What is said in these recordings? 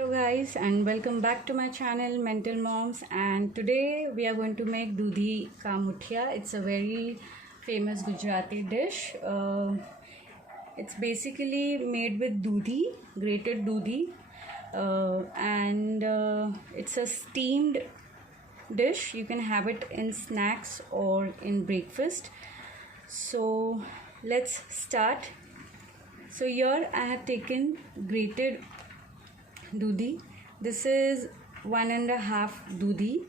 Hello guys, and welcome back to my channel Mental Moms. And today we are going to make dudhi ka muthia. It's a very famous Gujarati dish. It's basically made with dudhi, grated dudhi, and it's a steamed dish. You can have it in snacks or in breakfast. So let's start. So here I have taken grated dudhi. This is 1.5 dudhi.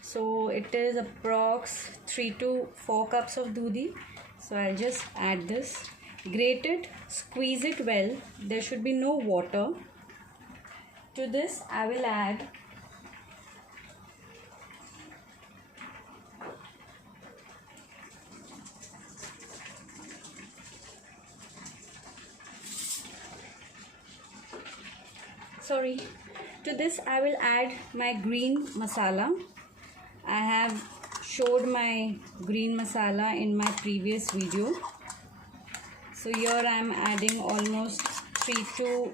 So it is approx 3 to 4 cups of dudhi. So I'll just add this. Grate it, squeeze it well. There should be no water. To this I will add I will add my green masala. I have showed my green masala in my previous video. So here I am adding almost 3 to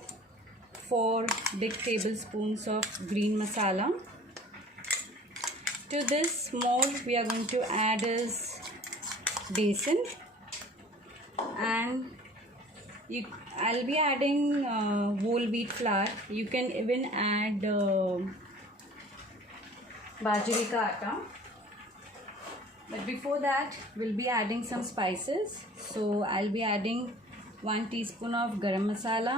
4 big tablespoons of green masala. To this more we are going to add is besan, and I'll be adding whole wheat flour. You can even add bajre ka atta. But before that, we'll be adding some spices. So I'll be adding 1 teaspoon of garam masala,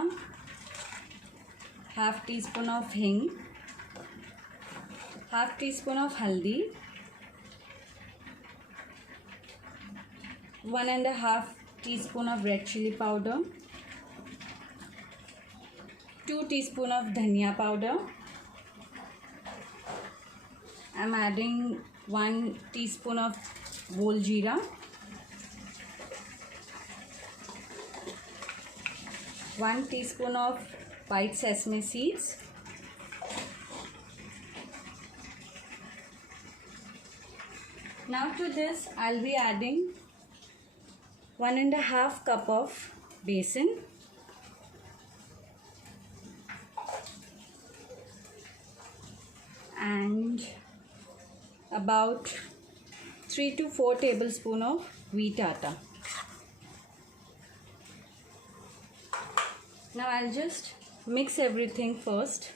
half teaspoon of hing, half teaspoon of haldi, 1.5 teaspoon of red chili powder, 2 teaspoon of dhania powder. I'm adding 1 teaspoon of whole jeera, 1 teaspoon of white sesame seeds, now to this I'll be adding 1.5 cup of besan, and about 3 to 4 tablespoons of wheat atta. Now I'll just mix everything first.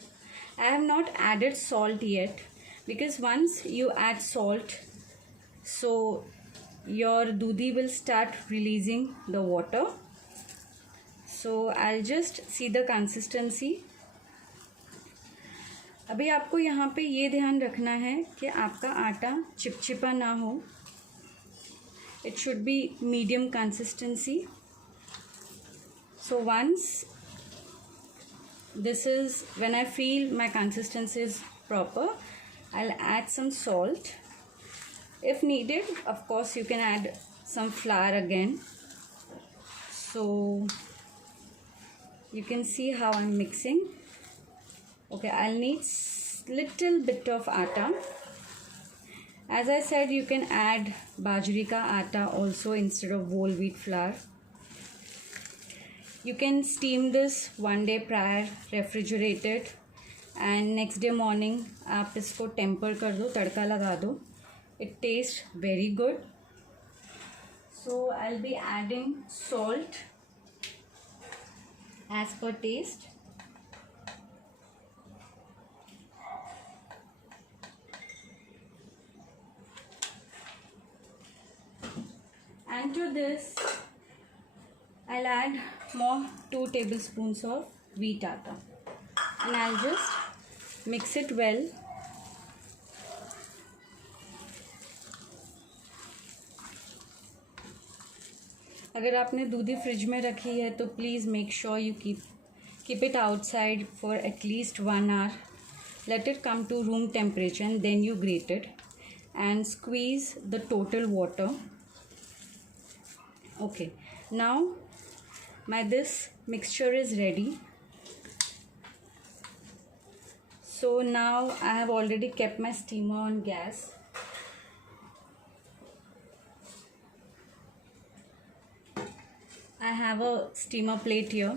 I have not added salt yet, because once you add salt, so your dudhi will start releasing the water. So I'll just see the consistency. अभी आपको यहाँ पे ये ध्यान रखना है कि आपका आटा चिपचिपा ना हो. It should be medium consistency. So once this is, when I feel my consistency is proper, I'll add some salt. If needed, of course, you can add some flour again. So you can see how I'm mixing. Okay, I'll need little bit of atta. As I said, you can add bajri ka atta also instead of whole wheat flour. You can steam this one day prior, refrigerate it, and next day morning आप इसको temper कर दो, तड़का लगा दो. It tastes very good. So I'll be adding salt as per taste. And to this I'll add more 2 tablespoons of wheat atta, and I'll just mix it well. अगर आपने दूधी fridge में रखी है तो please make sure you keep it outside for at least 1 hour. Let it come to room temperature and then you grate it and squeeze the total water. Okay, now this mixture is ready. So now I have already kept my steamer on gas. I have a steamer plate here.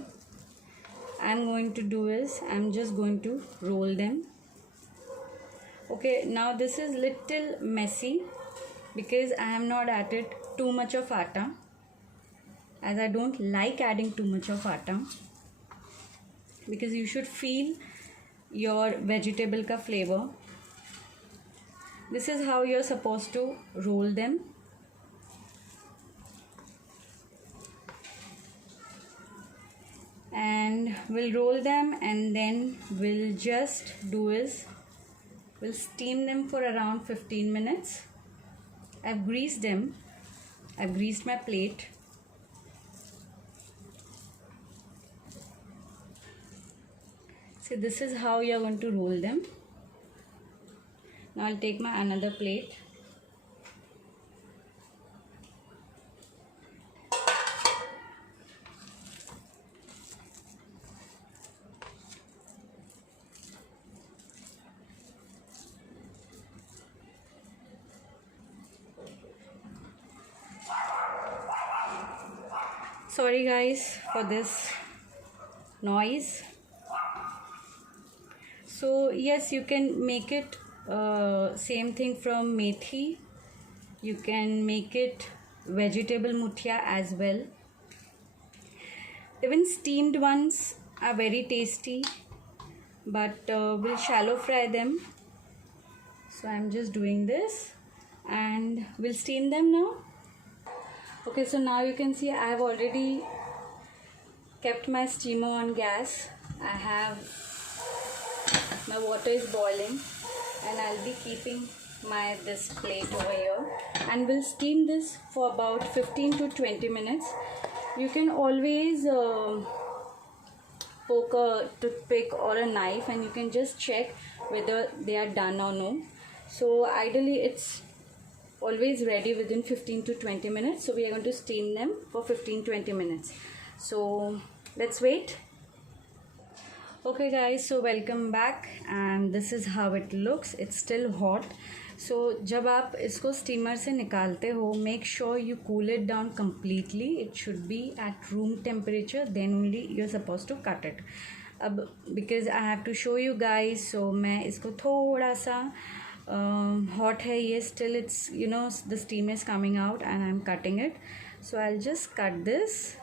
I'm going to do is I'm just going to roll them. Okay, now this is little messy because I have not added too much of atta, as I don't like adding too much of atta, because you should feel your vegetable ka flavor. This is how you're supposed to roll them. And we'll roll them, and then we'll just do is we'll steam them for around 15 minutes. I've greased them. I've greased my plate. So this is how you're going to roll them. Now I'll take my another plate. Sorry guys for this noise. So yes, you can make it same thing from methi. You can make it vegetable muthia as well. Even steamed ones are very tasty, but we'll shallow fry them. So I'm just doing this, and we'll steam them now. Okay, so now you can see I have already kept my steamer on gas. I have my water is boiling, and I'll be keeping this plate over here, and we'll steam this for about 15 to 20 minutes. You can always poke a toothpick or a knife, and you can just check whether they are done or no. So ideally it's always ready within 15 to 20 minutes. So we are going to steam them for 15-20 minutes. So let's wait. Okay guys, so welcome back, and this is how it looks. It's still hot. So जब आप इसको steamer से निकालते हो, make sure you cool it down completely. It should be at room temperature, then only you're supposed to cut it. अब because I have to show you guys, so मैं इसको थोड़ा सा hot है ये, still it's, you know, the steam is coming out and I'm cutting it. So I'll just cut this.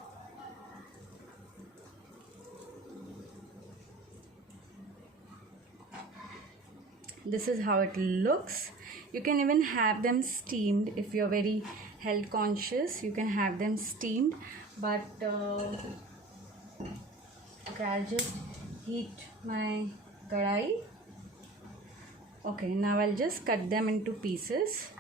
This is how it looks. You can even have them steamed if you're very health conscious. You can have them steamed, but okay, I'll just heat my kadai. Okay, now I'll just cut them into pieces.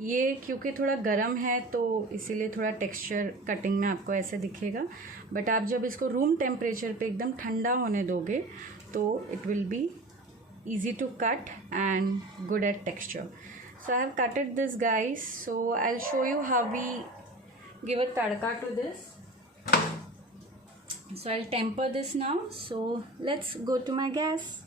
ये क्योंकि थोड़ा गर्म है तो इसीलिए थोड़ा texture cutting में आपको ऐसे दिखेगा, बट आप जब इसको रूम टेम्परेचर पे एकदम ठंडा होने दोगे तो it will be easy to cut and good at texture. So I have cutted this guys, so I'll show you how we give a tadka to this. So I'll temper this now. So let's go to my gas.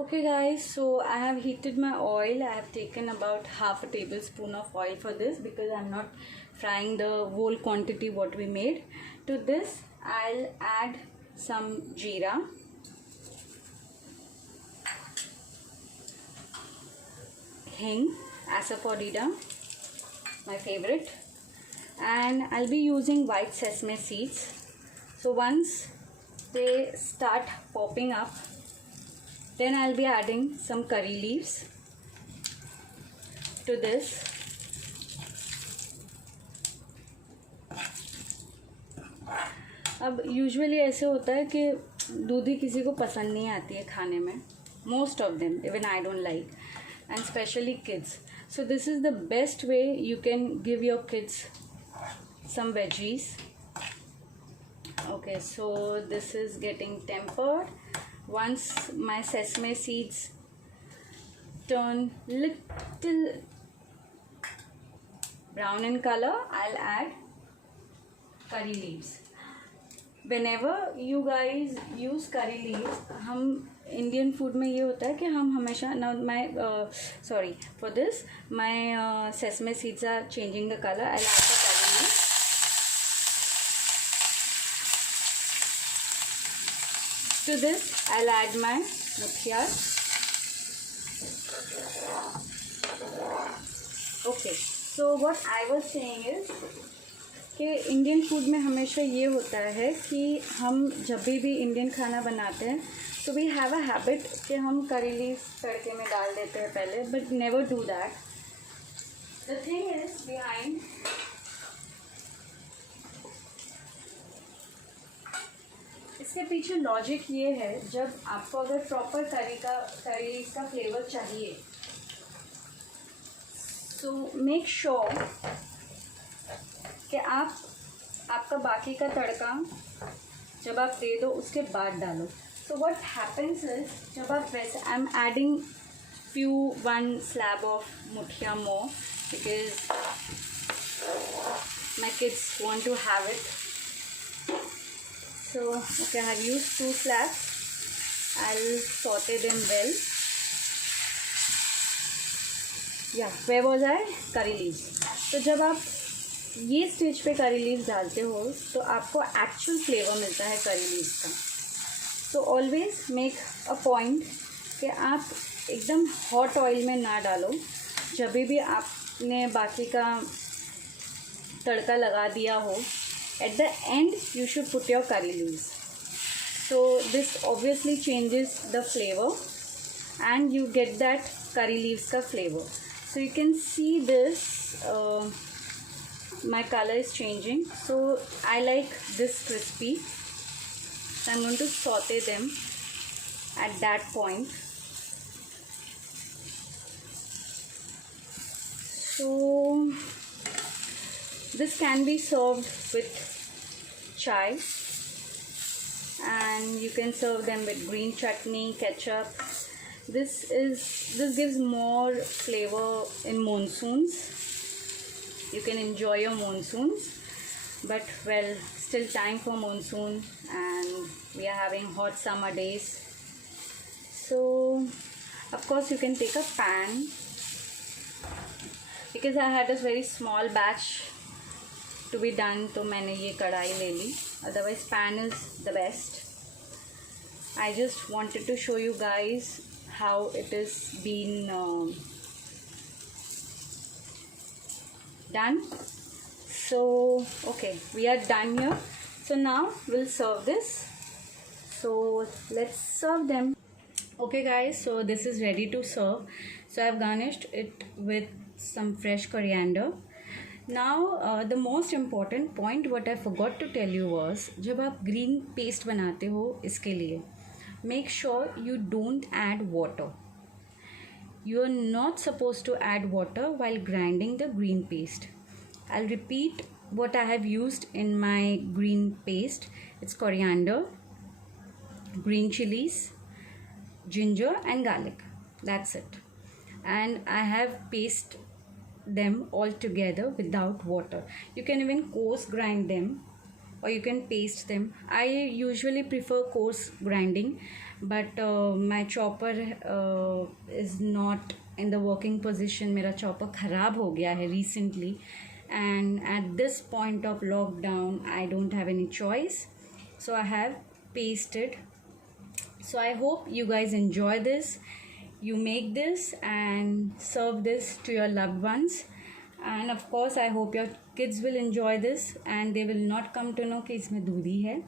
Okay guys, so I have heated my oil. I have taken about half a tablespoon of oil for this because I'm not frying the whole quantity what we made. To this I'll add some jeera, hing, asafoetida, my favorite, and I'll be using white sesame seeds. So once they start popping up, then I'll be adding some curry leaves to this. अब usually ऐसे होता है कि दूधी किसी को पसंद नहीं आती है खाने में. Most of them, even I don't like, and especially kids. So this is the best way you can give your kids some veggies. Okay, so this is getting tempered. Once my sesame seeds turn little brown in color, I'll add curry leaves. Whenever you guys use curry leaves, हम Indian food में ये होता है कि हम हमेशा for this my sesame seeds are changing the color. I'll add the curry leaves. To this, I'll add my muthiyar. Okay, so what I was saying is कि Indian food में हमेशा ये होता है कि हम जब भी इंडियन खाना बनाते हैं तो वी हैव अ हैबिट कि हम करी लीव्स तड़के में डाल देते हैं पहले, but never do that. The thing is behind इसके पीछे लॉजिक ये है, जब आपको अगर प्रॉपर करी लीव्स का फ्लेवर चाहिए, सो मेक श्योर कि आपका बाकी का तड़का जब आप दे दो उसके बाद डालो. सो व्हाट हैपेंस इज, जब आप वैसे I am adding one slab of muthia more because my kids want to have it. So okay, I have used 2 slabs. I'll saute them well. Yeah, where was I? Curry leaves. तो जब आप ये stage पे curry leaves डालते हो तो आपको actual flavour मिलता है करी लीव्स का. So always make a point कि आप एकदम हॉट ऑयल में ना डालो. जब भी आपने बाकी का तड़का लगा दिया हो, at the end you should put your curry leaves. So this obviously changes the flavour and you get that curry leaves का flavour. So you can see this. My color is changing, so I like this crispy, so I'm going to saute them at that point. So this can be served with chai, and you can serve them with green chutney, ketchup. This gives more flavor in monsoons. You can enjoy your monsoons, but well, still time for monsoon and we are having hot summer days. So of course you can take a pan, because I had this very small batch to be done, तो मैंने ये कढ़ाई ले ली. Otherwise pan is the best. I just wanted to show you guys how it is been done. So okay, we are done here. So now we'll serve this. So let's serve them. Okay guys, so this is ready to serve. So I've garnished it with some fresh coriander. Now the most important point what I forgot to tell you was, जब आप green paste बनाते हो इसके लिए, make sure you don't add water. You are not supposed to add water while grinding the green paste. I'll repeat what I have used in my green paste. It's coriander, green chilies, ginger and garlic. That's it. And I have pasted them all together without water. You can even coarse grind them or you can paste them. I usually prefer coarse grinding, but my chopper is not in the working position. मेरा chopper खराब हो गया है recently, and at this point of lockdown I don't have any choice, so I have pasted. So I hope you guys enjoy this. You make this and serve this to your loved ones, and of course I hope your kids will enjoy this and they will not come to know कि इसमें दूधी है.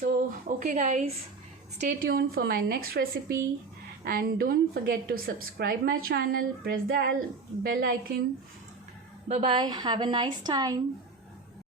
So okay guys, stay tuned for my next recipe and don't forget to subscribe my channel, press the bell icon. Bye bye, have a nice time.